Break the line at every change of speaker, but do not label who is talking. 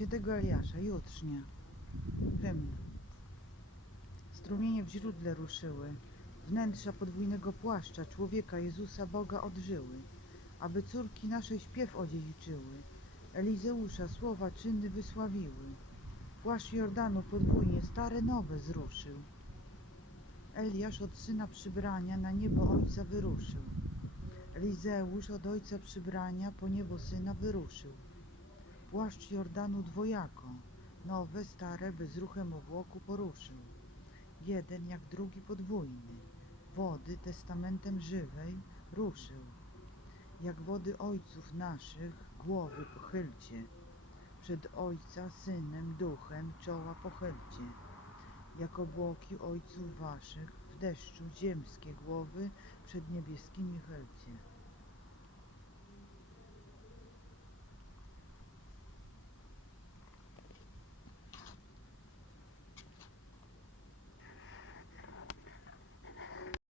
świętego Eliasza, jutrznia. Hymn. Strumienie w źródle ruszyły, wnętrza podwójnego płaszcza człowieka Jezusa Boga odżyły, aby córki nasze śpiew odziedziczyły, Elizeusza słowa czyny wysławiły. Płaszcz Jordanu podwójnie stare nowe zruszył. Eliasz od syna przybrania na niebo ojca wyruszył. Elizeusz od ojca przybrania po niebo syna wyruszył. Płaszcz Jordanu dwojako, nowe, stare, bezruchem obłoku poruszył. Jeden jak drugi podwójny, wody testamentem żywej ruszył. Jak wody ojców naszych, głowy pochylcie, przed Ojca, Synem, Duchem czoła pochylcie. Jak obłoki ojców waszych w deszczu ziemskie głowy przed niebieskimi chylcie.